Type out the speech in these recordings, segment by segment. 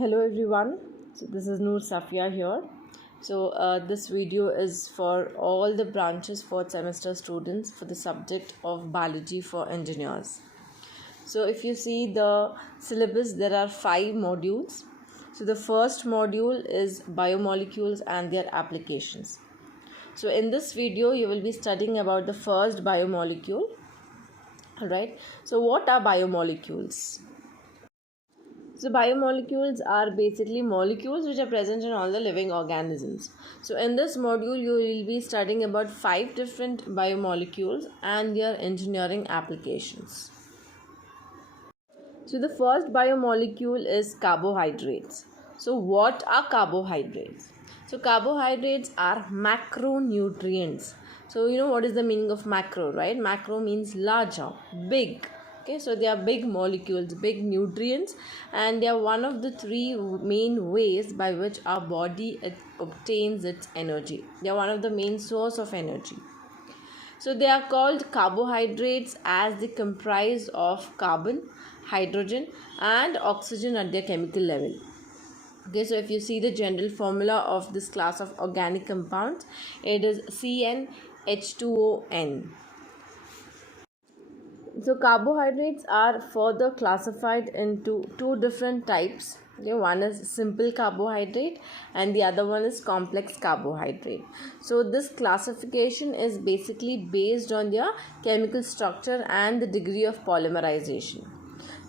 Hello everyone, so this is Noor Safia here. This video is for all the branches 4th semester students for the subject of biology for engineers. So if you see the syllabus, there are 5 modules. So the first module is biomolecules and their applications. So in this video you will be studying about the first biomolecule. Alright, so what are biomolecules? So biomolecules are basically molecules which are present in all the living organisms. So in this module you will be studying about 5 different biomolecules and their engineering applications. So the first biomolecule is carbohydrates. So what are carbohydrates? So carbohydrates are macronutrients. So you know what is the meaning of macro, right? Macro means larger, big. Okay, so they are big molecules, big nutrients, and they are one of the 3 main ways by which our body obtains its energy. They are one of the main source of energy. So they are called carbohydrates as they comprise of carbon, hydrogen and oxygen at their chemical level. Okay, so if you see the general formula of this class of organic compounds, it is CnH2ON. So carbohydrates are further classified into 2 different types. Okay, one is simple carbohydrate and the other one is complex carbohydrate. So this classification is basically based on their chemical structure and the degree of polymerization.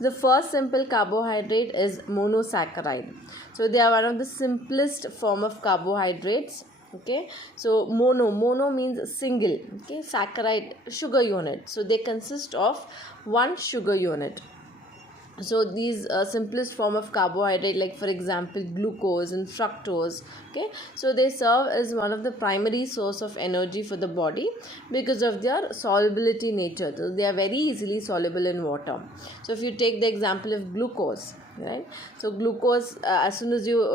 The first simple carbohydrate is monosaccharide. So they are one of the simplest form of carbohydrates. Okay, so mono means single. Okay, saccharide, sugar unit. So they consist of 1 sugar unit. So these simplest form of carbohydrate, like for example glucose and fructose, okay, so they serve as one of the primary source of energy for the body because of their solubility nature. So they are very easily soluble in water. So if you take the example of glucose, right, so glucose, as soon as you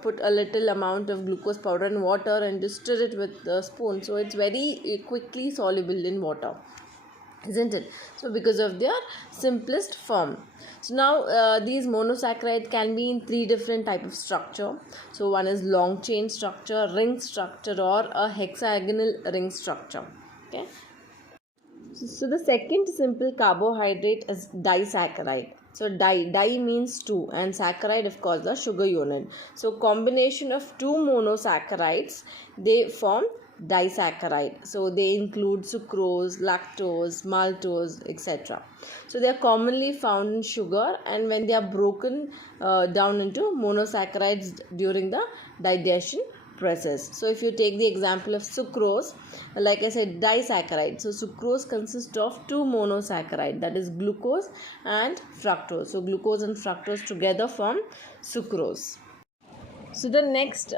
put a little amount of glucose powder in water and just stir it with a spoon, so it's very quickly soluble in water, isn't it? So because of their simplest form. So now these monosaccharides can be in 3 different type of structure. So one is long chain structure, ring structure or a hexagonal ring structure. Okay, so the second simple carbohydrate is disaccharide. So di means 2 and saccharide of course the sugar unit. So combination of 2 monosaccharides, they form disaccharide. So they include sucrose, lactose, maltose, etc. So they are commonly found in sugar, and when they are broken down into monosaccharides during the digestion process. So if you take the example of sucrose, like I said, disaccharide. So sucrose consists of 2 monosaccharides, that is glucose and fructose. So glucose and fructose together form sucrose. So the next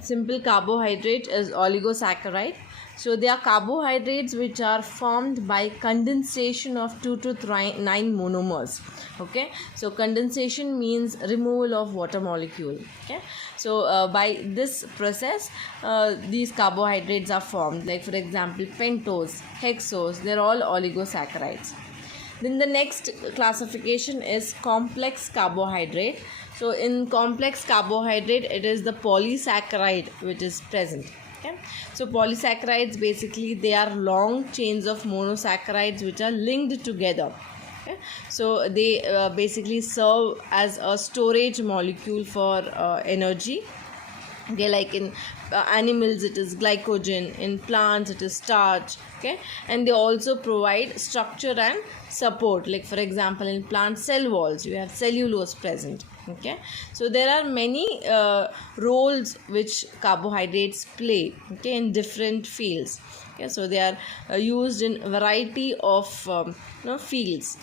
simple carbohydrate is oligosaccharide. So they are carbohydrates which are formed by condensation of 2 to 9 monomers. Okay, so condensation means removal of water molecule. Okay, so by this process these carbohydrates are formed, like for example pentose, hexose, they are all oligosaccharides. Then the next classification is complex carbohydrate. So in complex carbohydrate, it is the polysaccharide which is present. Okay, so polysaccharides, basically they are long chains of monosaccharides which are linked together. Okay, so they basically serve as a storage molecule for energy. Okay, like in animals it is glycogen, in plants it is starch. Okay, and they also provide structure and support, like for example in plant cell walls you have cellulose present. Okay, so there are many roles which carbohydrates play, okay, in different fields. Okay, so they are used in variety of fields.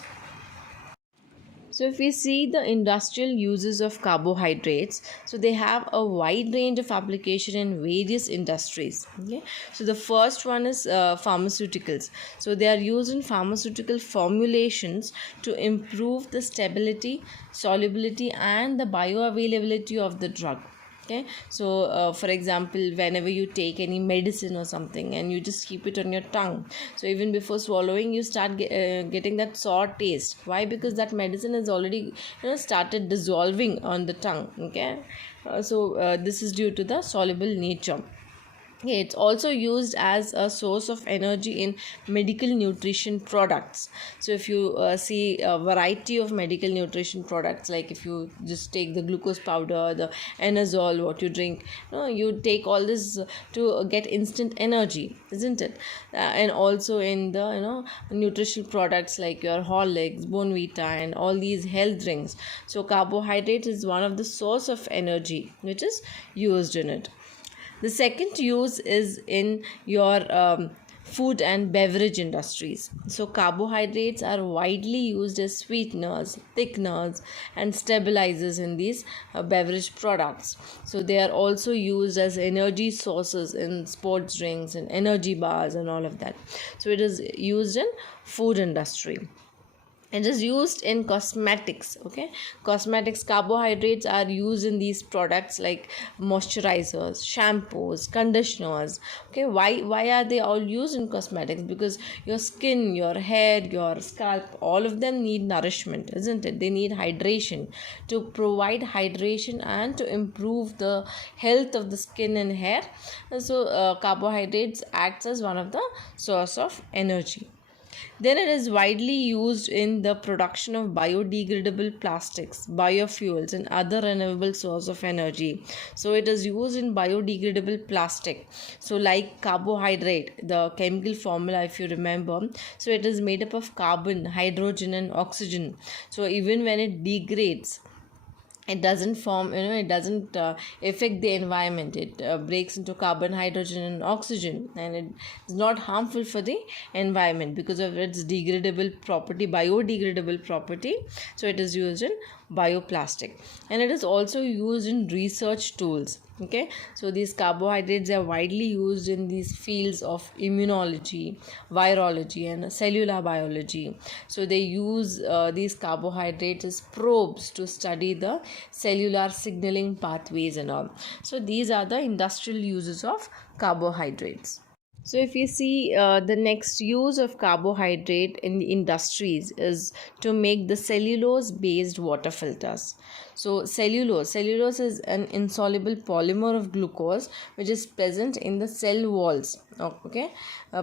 So if we see the industrial uses of carbohydrates, so they have a wide range of application in various industries. Okay, so the first one is pharmaceuticals. So they are used in pharmaceutical formulations to improve the stability, solubility and the bioavailability of the drug. Okay, so for example, whenever you take any medicine or something and you just keep it on your tongue, so even before swallowing you start getting that sour taste. Why? Because that medicine is already started dissolving on the tongue. Okay, so this is due to the soluble nature. Yeah, it's also used as a source of energy in medical nutrition products. So if you see a variety of medical nutrition products, like if you just take the glucose powder, the Enazole, what you drink, you take all this to get instant energy, isn't it? And also in the nutritional products like your Horlicks, Bonvita, and all these health drinks. So carbohydrate is one of the source of energy which is used in it. The second use is in your food and beverage industries. So carbohydrates are widely used as sweeteners, thickeners, and stabilizers in these beverage products. So they are also used as energy sources in sports drinks and energy bars and all of that. So it is used in food industry. It is used in cosmetics. Okay, cosmetics, carbohydrates are used in these products like moisturizers, shampoos, conditioners. Okay, why are they all used in cosmetics? Because your skin, your hair, your scalp, all of them need nourishment, isn't it? They need hydration. To provide hydration and to improve the health of the skin and hair, so carbohydrates acts as one of the source of energy. Then it is widely used in the production of biodegradable plastics, biofuels, and other renewable source of energy. So it is used in biodegradable plastic. So like carbohydrate, the chemical formula, if you remember, so it is made up of carbon, hydrogen, and oxygen. So even when it degrades, it doesn't form, it doesn't affect the environment. It breaks into carbon, hydrogen, and oxygen, and it is not harmful for the environment because of its degradable property, biodegradable property. So it is used in bioplastic, and it is also used in research tools. Okay, so these carbohydrates are widely used in these fields of immunology, virology, and cellular biology. So they use these carbohydrates as probes to study the cellular signaling pathways and all. So these are the industrial uses of carbohydrates. So if you see, the next use of carbohydrate in the industries is to make the cellulose based water filters. So cellulose is an insoluble polymer of glucose which is present in the cell walls. Okay,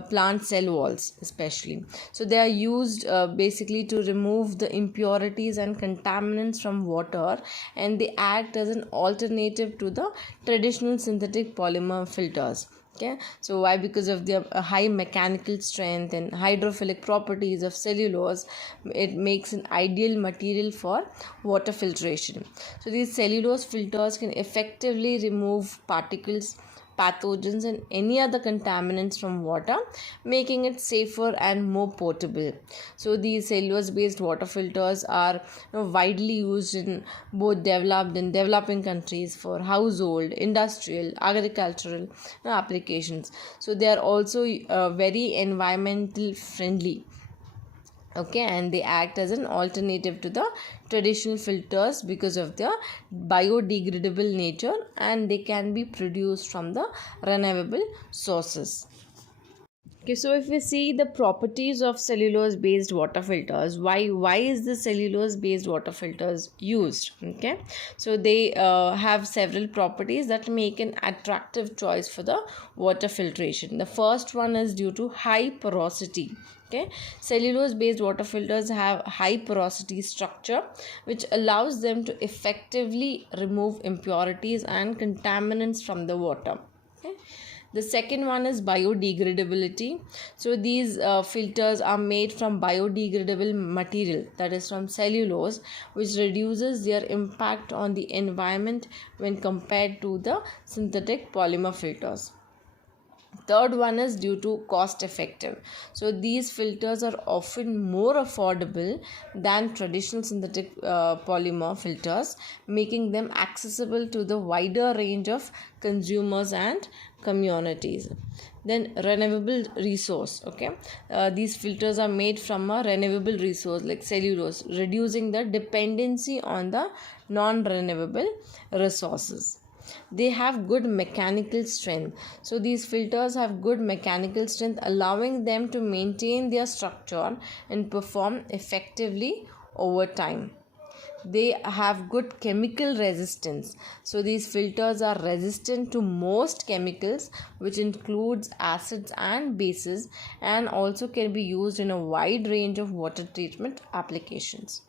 plant cell walls especially. So they are used basically to remove the impurities and contaminants from water, and they act as an alternative to the traditional synthetic polymer filters. Okay, so why? Because of the high mechanical strength and hydrophilic properties of cellulose, it makes an ideal material for water filtration. So these cellulose filters can effectively remove particles, pathogens, and any other contaminants from water, making it safer and more portable. So these cellulose based water filters are widely used in both developed and developing countries for household, industrial, agricultural applications. So they are also very environmental friendly. Okay, and they act as an alternative to the traditional filters because of their biodegradable nature, and they can be produced from the renewable sources. Okay, so if we see the properties of cellulose based water filters, why is the cellulose based water filters used? Okay, so they have several properties that make an attractive choice for the water filtration. The first one is due to high porosity. Okay, cellulose based water filters have high porosity structure which allows them to effectively remove impurities and contaminants from the water. Okay, the second one is biodegradability. So these filters are made from biodegradable material, that is from cellulose, which reduces their impact on the environment when compared to the synthetic polymer filters. Third one is due to cost effective. So these filters are often more affordable than traditional synthetic polymer filters, making them accessible to the wider range of consumers and communities. Then renewable resource. Okay, these filters are made from a renewable resource like cellulose, reducing the dependency on the non-renewable resources. they have good mechanical strength. So these filters have good mechanical strength, allowing them to maintain their structure and perform effectively over time. They have good chemical resistance. So these filters are resistant to most chemicals, which includes acids and bases, and also can be used in a wide range of water treatment applications.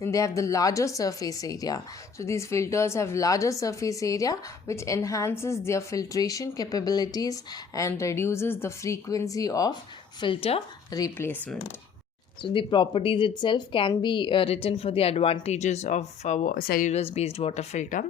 And they have the larger surface area. So these filters have larger surface area, which enhances their filtration capabilities and reduces the frequency of filter replacement. So the properties itself can be written for the advantages of cellulose based water filter.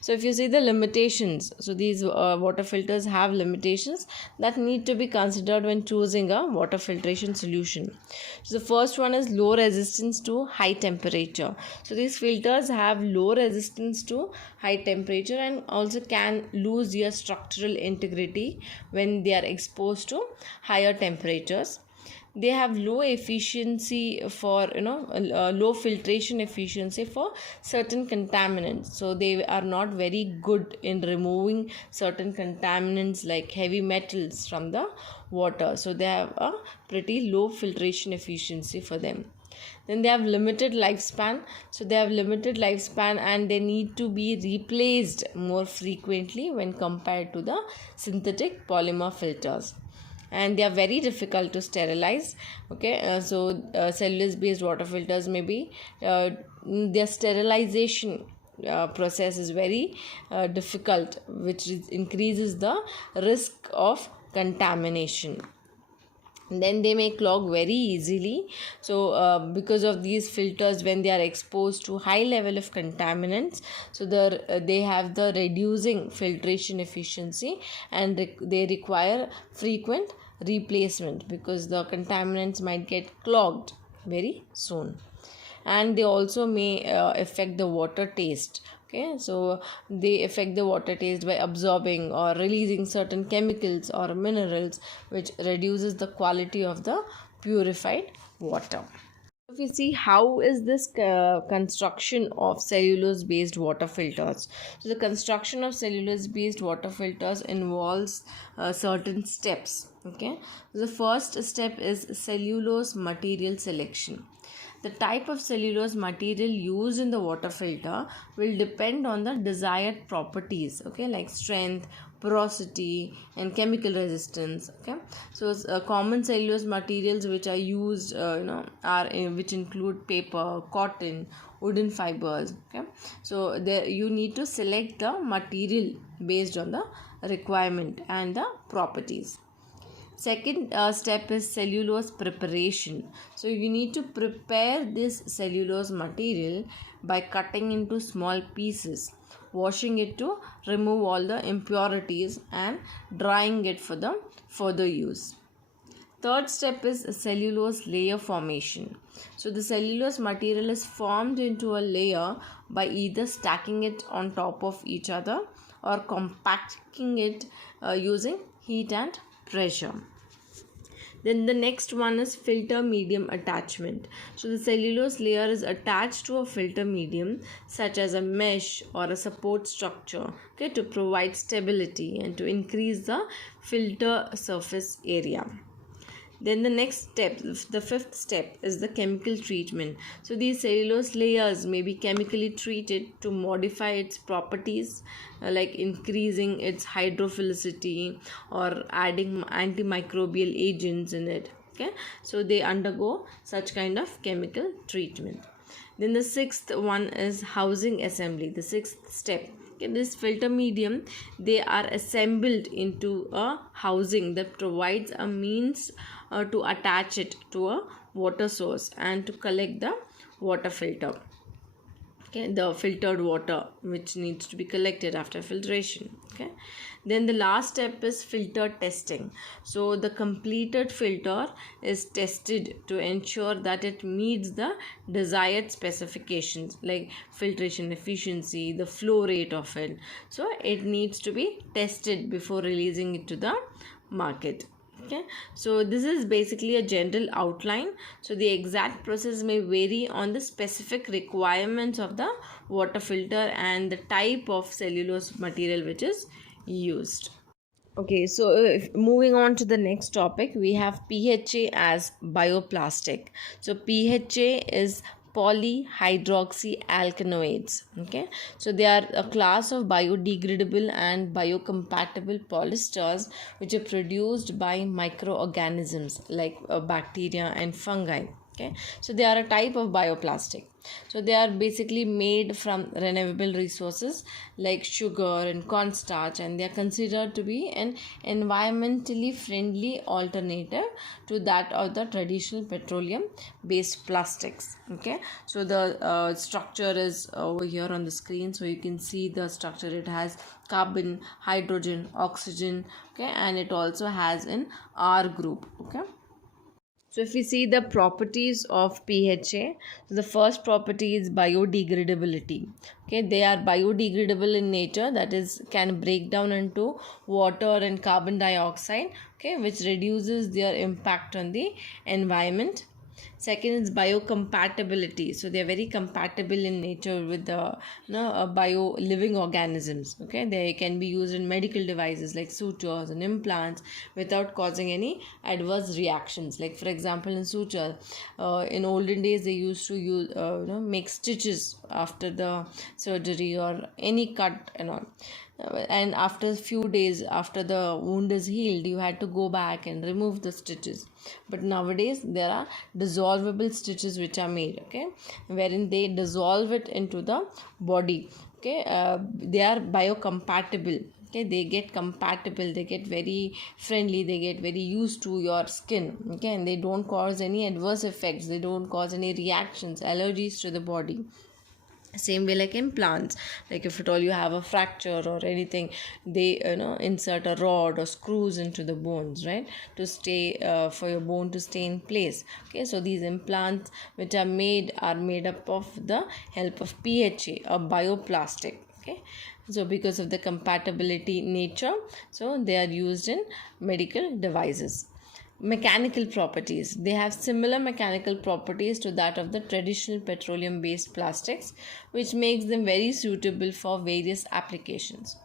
So if you see the limitations, so these water filters have limitations that need to be considered when choosing a water filtration solution. So the first one is low resistance to high temperature. So these filters have low resistance to high temperature and also can lose their structural integrity when they are exposed to higher temperatures. They have low efficiency for low filtration efficiency for certain contaminants. So they are not very good in removing certain contaminants like heavy metals from the water. So they have a pretty low filtration efficiency for them. Then they have limited lifespan. So they have limited lifespan and they need to be replaced more frequently when compared to the synthetic polymer filters, and they are very difficult to sterilize. Cellulose based water filters may be their sterilization process is very difficult, which increases the risk of contamination. Then they may clog very easily. So because of these filters, when they are exposed to high level of contaminants, so they have the reducing filtration efficiency, and they require frequent replacement because the contaminants might get clogged very soon. And they also may affect the water taste. So they affect the water taste by absorbing or releasing certain chemicals or minerals, which reduces the quality of the purified water. If you see how is this construction of cellulose based water filters. So the construction of cellulose based water filters involves certain steps. The first step is cellulose material selection. The type of cellulose material used in the water filter will depend on the desired properties, like strength, porosity, and chemical resistance. So common cellulose materials which are used which include paper, cotton, wooden fibers. So there you need to select the material based on the requirement and the properties. Second step is cellulose preparation. So you need to prepare this cellulose material by cutting into small pieces, washing it to remove all the impurities, and drying it for the further use. Third step is cellulose layer formation. So the cellulose material is formed into a layer by either stacking it on top of each other or compacting it using heat and pressure. Then the next one is filter medium attachment. So the cellulose layer is attached to a filter medium such as a mesh or a support structure, to provide stability and to increase the filter surface area. Then the next step, the fifth step, is the chemical treatment. So these cellulose layers may be chemically treated to modify its properties, like increasing its hydrophilicity or adding antimicrobial agents in it. So they undergo such kind of chemical treatment. Then the sixth one is housing assembly, the sixth step. This filter medium, they are assembled into a housing that provides a means to attach it to a water source and to collect the water filter. The filtered water which needs to be collected after filtration. Then the last step is filter testing. So the completed filter is tested to ensure that it meets the desired specifications like filtration efficiency, the flow rate of it. So it needs to be tested before releasing it to the market. Okay, so this is basically a general outline. So the exact process may vary on the specific requirements of the water filter and the type of cellulose material which is used. Okay, so moving on to the next topic, we have PHA as bioplastic. So PHA is polyhydroxyalkanoates. Okay, so they are a class of biodegradable and biocompatible polyesters which are produced by microorganisms like bacteria and fungi. Okay, so they are a type of bioplastic. So they are basically made from renewable resources like sugar and cornstarch, and they are considered to be an environmentally friendly alternative to that of the traditional petroleum based plastics. Okay, so the structure is over here on the screen, so you can see the structure. It has carbon, hydrogen, oxygen, okay, and it also has an R group. Okay, so if we see the properties of PHA, so the first property is biodegradability. Okay, they are biodegradable in nature, that is can break down into water and carbon dioxide, okay, which reduces their impact on the environment. Second is biocompatibility. So they are very compatible in nature with the bio living organisms. Okay, they can be used in medical devices like sutures and implants without causing any adverse reactions. Like for example, in suture, in olden days they used to use make stitches after the surgery or any cut and all. And after a few days after the wound is healed, you had to go back and remove the stitches. But nowadays there are dissolvable stitches which are made, okay, wherein they dissolve it into the body. Okay, they are biocompatible. Okay, they get compatible, they get very friendly, they get very used to your skin. Okay, and they don't cause any adverse effects, they don't cause any reactions, allergies to the body. Same way like implants, like if at all you have a fracture or anything, they insert a rod or screws into the bones, right, to stay for your bone to stay in place. Okay, so these implants which are made up of the help of PHA, a bioplastic. Okay, so because of the compatibility nature, so they are used in medical devices. Mechanical properties, they have similar mechanical properties to that of the traditional petroleum based plastics, which makes them very suitable for various applications.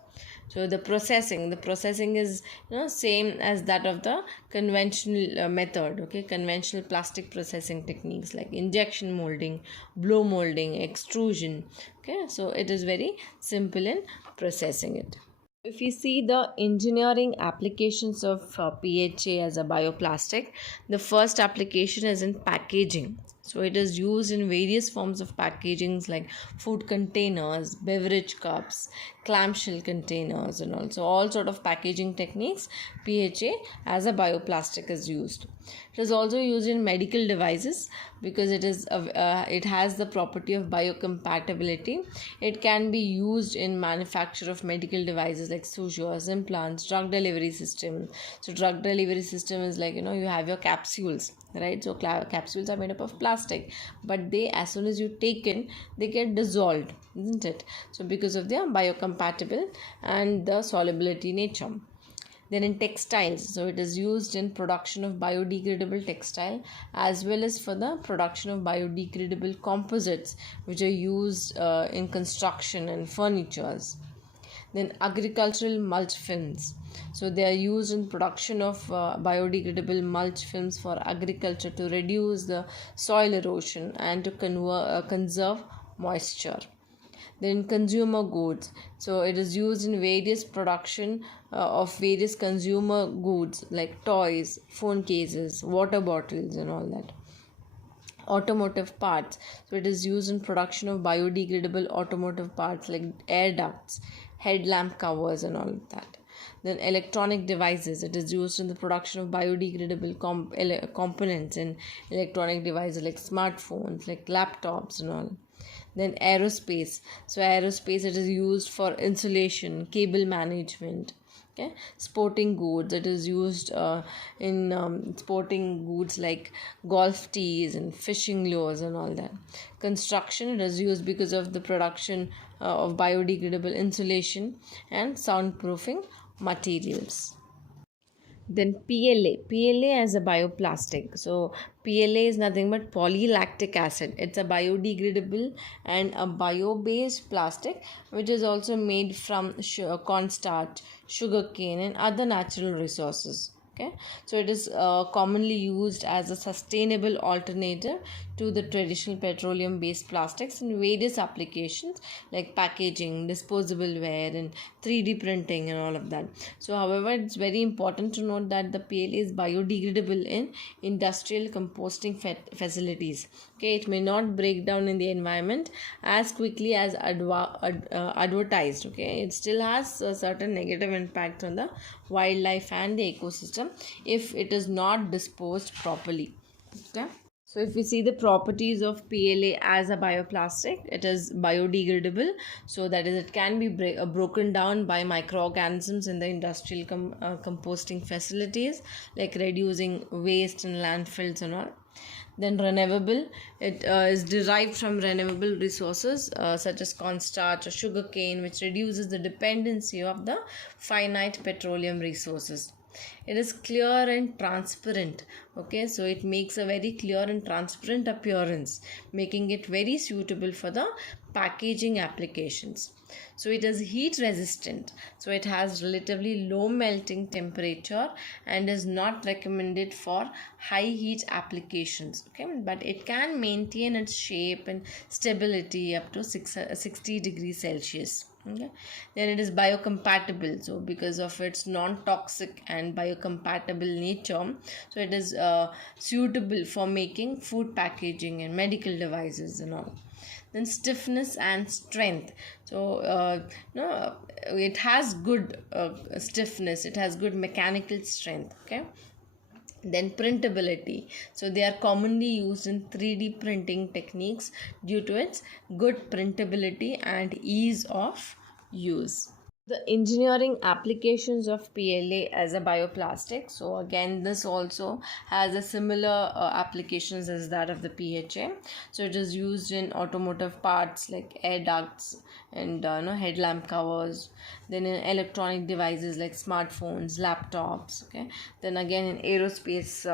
So the processing is same as that of the conventional method. Okay, conventional plastic processing techniques like injection molding, blow molding, extrusion. Okay, so it is very simple in processing it. If you see the engineering applications of PHA as a bioplastic, the first application is in packaging. So it is used in various forms of packagings like food containers, beverage cups, clamshell containers, and also all sort of packaging techniques. PHA as a bioplastic is used. It is also used in medical devices because it has the property of biocompatibility. It can be used in manufacture of medical devices like sutures, implants, drug delivery system. So drug delivery system is like you have your capsules, right? So capsules are made up of plastic, but they, as soon as you take in, they get dissolved, isn't it? So because of their biocompatible and the solubility nature. Then in textiles, so it is used in production of biodegradable textile as well as for the production of biodegradable composites which are used in construction and furnitures. Then agricultural mulch films, so they are used in production of biodegradable mulch films for agriculture to reduce the soil erosion and to conserve moisture. Then consumer goods, so it is used in various production of various consumer goods like toys, phone cases, water bottles, and all that. Automotive parts, so it is used in production of biodegradable automotive parts like air ducts, headlamp covers, and all of that. Then electronic devices, it is used in the production of biodegradable components in electronic devices like smartphones, like laptops, and all. Then aerospace, so aerospace, it is used for insulation, cable management. Okay, sporting goods, it is used in sporting goods like golf tees and fishing lures and all that. Construction, it is used because of the production of biodegradable insulation and soundproofing materials. Then PLA as a bioplastic. So PLA is nothing but polylactic acid. It's a biodegradable and a bio-based plastic which is also made from cornstarch, sugarcane, and other natural resources. Okay, so it is commonly used as a sustainable alternative to the traditional petroleum based plastics in various applications like packaging, disposable wear, and 3D printing and all of that. So however, it's very important to note that the PLA is biodegradable in industrial composting facilities. Okay, it may not break down in the environment as quickly as advertised. Okay, it still has a certain negative impact on the wildlife and the ecosystem if it is not disposed properly. Okay. So if we see the properties of PLA as a bioplastic, it is biodegradable. So that is, it can be broken down by microorganisms in the industrial composting facilities, like reducing waste in landfills and all. Then renewable, it is derived from renewable resources such as cornstarch or sugarcane, which reduces the dependency of the finite petroleum resources. It is clear and transparent. Okay, so it makes a very clear and transparent appearance, making it very suitable for the packaging applications. So it is heat resistant, so it has relatively low melting temperature and is not recommended for high heat applications. Okay, but it can maintain its shape and stability up to 60 degrees Celsius. Okay, then it is biocompatible, so because of its non-toxic and biocompatible nature, so it is suitable for making food packaging and medical devices and all. Then stiffness and strength, so no, it has good stiffness, it has good mechanical strength. Okay, then printability, so they are commonly used in 3D printing techniques due to its good printability and ease of use. The engineering applications of PLA as a bioplastic. So again, this also has a similar applications as that of the PHA. So it is used in automotive parts like air ducts and headlamp covers. Then in electronic devices like smartphones, laptops. Okay. Then again in aerospace,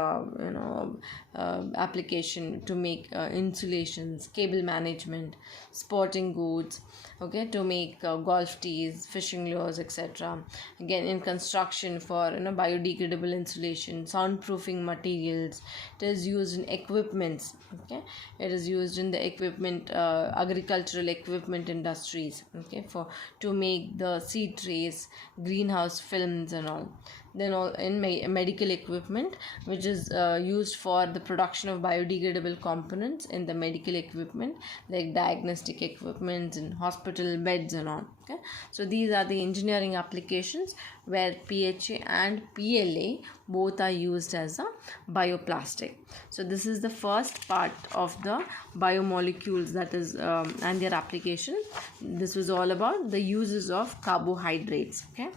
application to make insulations, cable management, sporting goods. Okay, to make golf tees, fishing lures, etc. Again in construction for biodegradable insulation, soundproofing materials. It is used in equipments. Okay, it is used in the equipment, agricultural equipment industries. Okay, for to make the seed trays, greenhouse films and all. Then all in medical equipment, which is used for the production of biodegradable components in the medical equipment like diagnostic equipment and hospital beds and all. Okay, so these are the engineering applications where PHA and PLA both are used as a bioplastic. So this is the first part of the biomolecules, that is and their application. This was all about the uses of carbohydrates. Okay,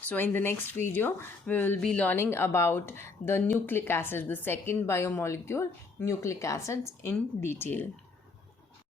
so in the next video, we will be learning about the nucleic acid, the second biomolecule, nucleic acids, in detail.